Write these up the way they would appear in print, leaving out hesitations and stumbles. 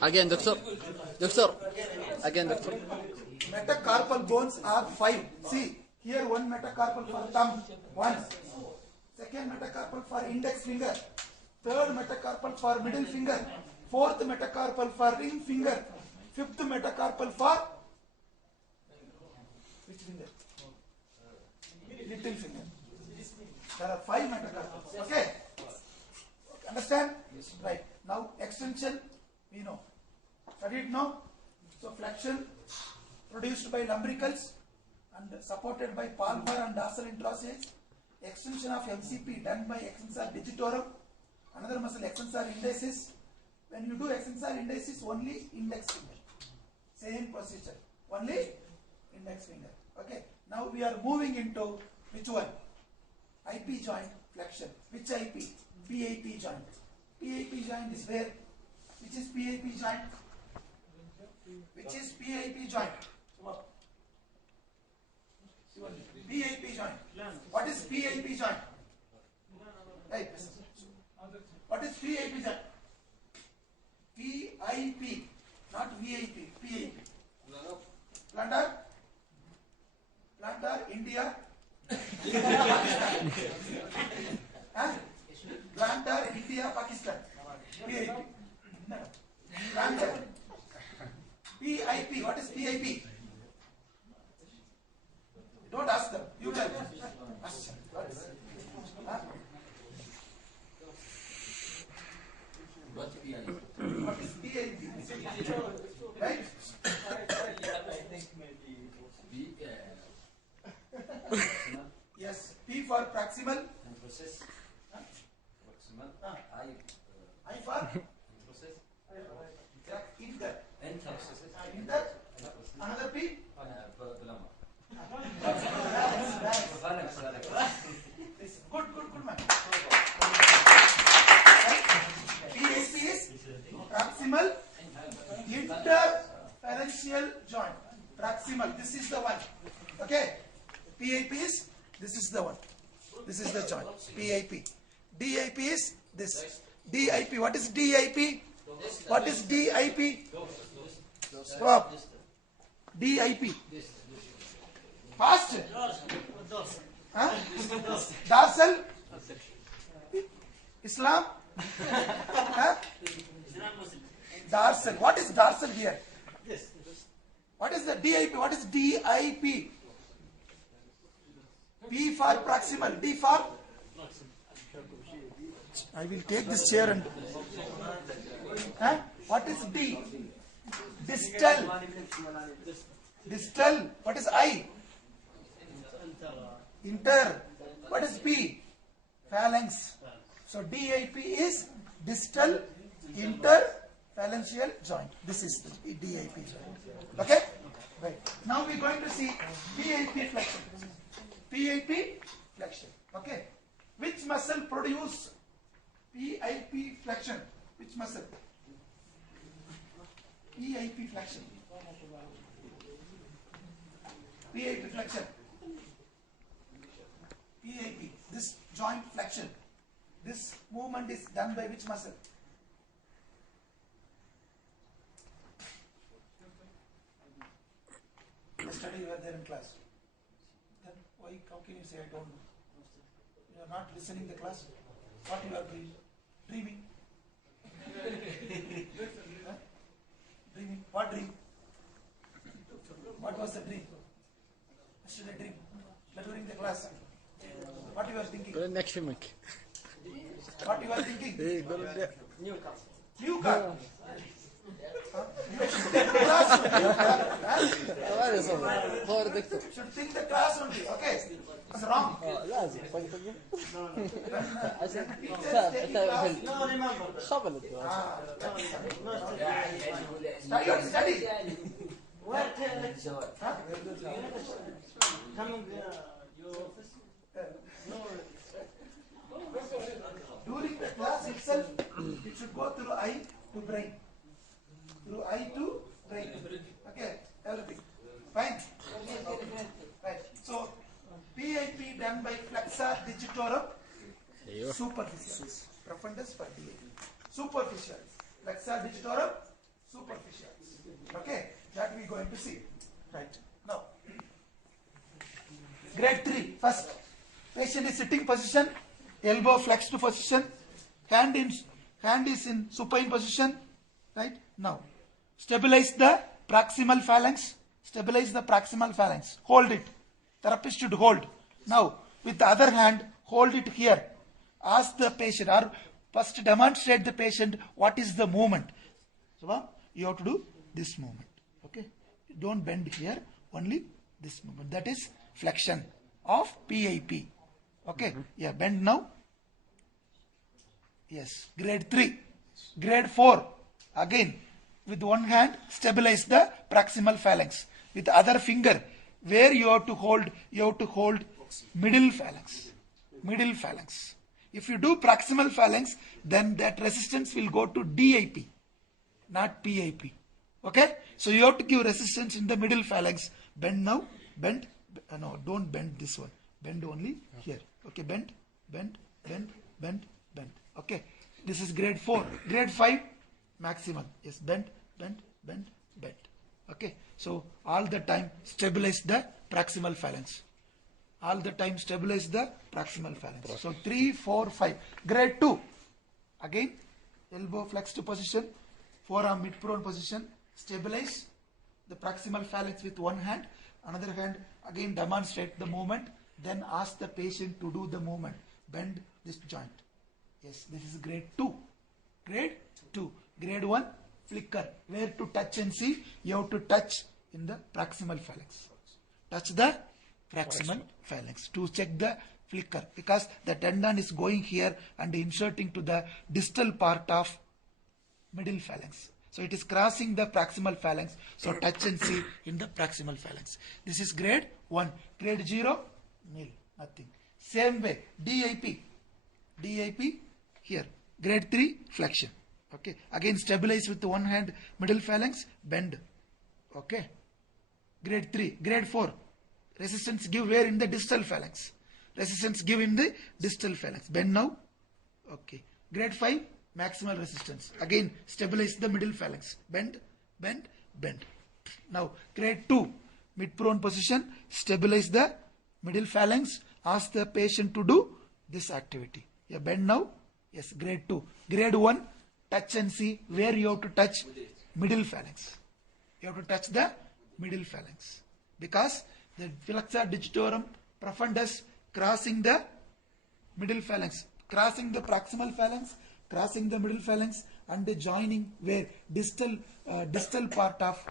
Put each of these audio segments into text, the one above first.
Again, doctor. Doctor. Again, doctor. Metacarpal bones are 5. See, here one metacarpal for thumb, 1. Second metacarpal for index finger. Third metacarpal for middle finger. Fourth metacarpal for ring finger. Fifth metacarpal for which finger? Little finger. There are 5 metacarpals. Okay? Understand? Right. Now extension, we know. Studied now? So flexion produced by lumbricals and supported by palmar and dorsal intraosseous. Extension of MCP done by extensor digitorum. Another muscle, extensor indicis. When you do extensor indicis, only index finger. Same procedure. Only index finger. Okay. Now we are moving into which one? IP joint flexion. Which IP? PIP joint. PIP joint is where? Which is PIP joint? Which is PIP joint? PIP joint. What is PIP joint? Right. What is PIP joint? PIP, not VIP. PIP. Plantar? Plantar, India. Huh? Plantar, India, Pakistan. PIP. No. Plantar. PIP. What is PIP? Don't ask them. You tell them. Ask them. What is it? Huh? What is PIP? Right? Yes. P for proximal. I for inter. Inter. Another P. Good man. PIP is proximal interphalangeal joint. Proximal. This is the one. Okay. PIP is, this is the one. This is the joint. PIP. DIP is this. DIP. What is DIP? What is DIP? Stop. DIP. Fast. Huh? Dorsal. Islam. Huh? Dorsal. What is dorsal here? What is the DIP? What is DIP? P for proximal. D for? I will take this chair and... Huh? What is D? Distal. Distal. What is I? Inter. What is P? Phalanx. So DIP is distal interphalangeal joint. This is the DIP joint. Okay? Right. Now we are going to see PIP flexion. PIP flexion. Okay. Which muscle produce PIP flexion? Which muscle? PIP flexion. PIP flexion. PIP. This joint flexion. This movement is done by which muscle? Yesterday you were there in class. Then why? How can you say I don't know? You are not listening to the class. What you are doing? Dreaming. Huh? Dreaming. What dream? What was the dream? Yesterday dream. During the class. What you are thinking? Next week. What you are thinking? New car. New car. You should think the class only. Should think the class only. Okay. It's wrong. لازم خبلت Study. During the class itself, it should go through eye to brain. Through eye to brain. Okay, everything. Fine. Right. So, PIP done by flexor digitorum superficialis. Profundus for PIP. Superficialis. Flexor digitorum superficials. Okay, that we are going to see. Right. Now, grade 3, first, patient is sitting position, elbow flexed position, hand is in supine position. Right. Now, stabilize the proximal phalanx. Stabilize the proximal phalanx. Hold it. Therapist should hold. Now, with the other hand, hold it here. Ask the patient, or first demonstrate the patient what is the movement. So, you have to do this movement. Okay. Don't bend here, only this movement. That is flexion of PIP. Okay. Yeah, bend now. Yes. Grade 3. Grade 4. Again, with one hand, stabilize the proximal phalanx. With the other finger, where you have to hold middle phalanx. Middle phalanx. If you do proximal phalanx, then that resistance will go to DIP, not PIP. Okay? So you have to give resistance in the middle phalanx. Bend now. Bend. No, don't bend this one. Bend only here. Okay, bend. Okay. This is grade 4. Grade 5, maximum. Yes, bend. Okay. So all the time stabilize the proximal phalanx. All the time stabilize the proximal phalanx. So 3, 4, 5. Grade 2. Again, elbow flexed position, forearm mid prone position. Stabilize the proximal phalanx with one hand. Another hand, again demonstrate the movement. Then ask the patient to do the movement. Bend this joint. Yes, this is grade 2. Grade 2. Grade 1, flicker. Where to touch and see? You have to touch in the proximal phalanx. Touch the proximal phalanx to check the flicker, because the tendon is going here and inserting to the distal part of middle phalanx. So it is crossing the proximal phalanx. So touch and see in the proximal phalanx. This is grade 1. Grade 0, nil, nothing. Same way, DIP here. Grade 3, flexion. Okay. Again, stabilize with one hand, middle phalanx, bend. Okay. Grade 3. Grade 4, resistance give where in the distal phalanx. Resistance give in the distal phalanx. Bend now. Okay. Grade 5, maximal resistance. Again, stabilize the middle phalanx. Bend. Now, grade 2, mid prone position, stabilize the middle phalanx. Ask the patient to do this activity. Yeah, bend now. Yes, grade 2. Grade 1, touch and see where you have to touch middle phalanx. You have to touch the middle phalanx, because the flexor digitorum profundus crossing the middle phalanx, crossing the proximal phalanx, crossing the middle phalanx, and joining where distal part of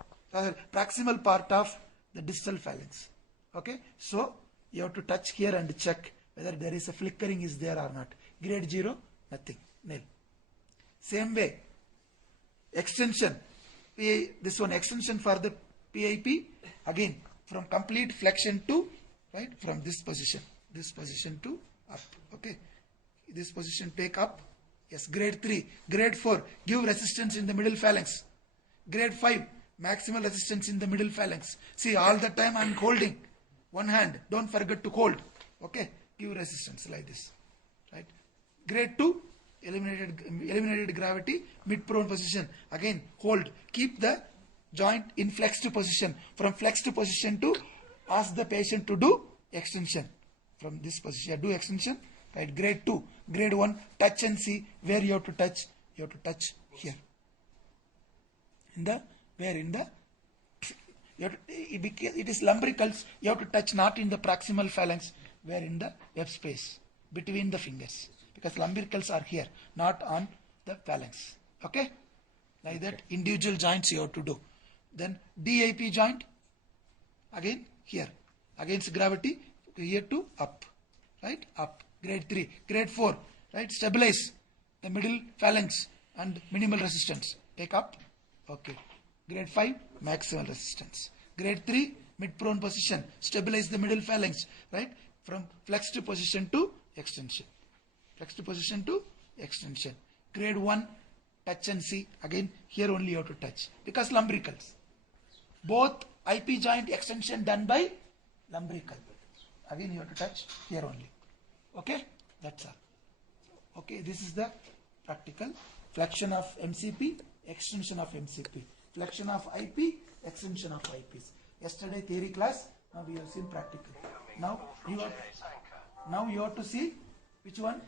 proximal part of the distal phalanx. Okay, so you have to touch here and check whether there is a flickering is there or not. Grade 0, nothing, nil. Same way, extension. This one extension for the PIP. Again, from complete flexion to, right, from this position to up. Okay, this position take up. Yes, grade 3. Grade 4, give resistance in the middle phalanx. Grade 5, maximal resistance in the middle phalanx. See, all the time I am holding one hand. Don't forget to hold. Okay, give resistance like this. Right. Grade 2, eliminated gravity, mid prone position. Again, hold. Keep the joint in flexed position. From flexed position to ask the patient to do extension. From this position, do extension. Right. Grade 2. Grade 1, touch and see where you have to touch. You have to touch here. It is lumbricals. You have to touch not in the proximal phalanx, where in the F space between the fingers, because lumbricals are here, not on the phalanx. Okay, like that. Individual joints you have to do. Then DIP joint, again here, against gravity, here to up, right, up. Grade 3. Grade 4, right, stabilize the middle phalanx and minimal resistance, take up. Okay. Grade 5, maximal resistance. Grade 3, mid prone position, stabilize the middle phalanx, right, from flexed position to extension. Flexed position to extension. Grade 1, touch and see. Again, here only you have to touch, because lumbricals. Both IP joint extension done by lumbrical. Again, you have to touch here only. Okay, that's all. Okay, this is the practical flexion of MCP, extension of MCP. Flexion of IP, extension of IPs. Yesterday theory class, now we have seen practical. Now you have to see which one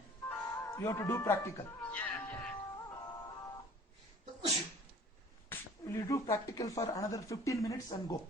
you have to do practical. Will you do practical for another 15 minutes and go?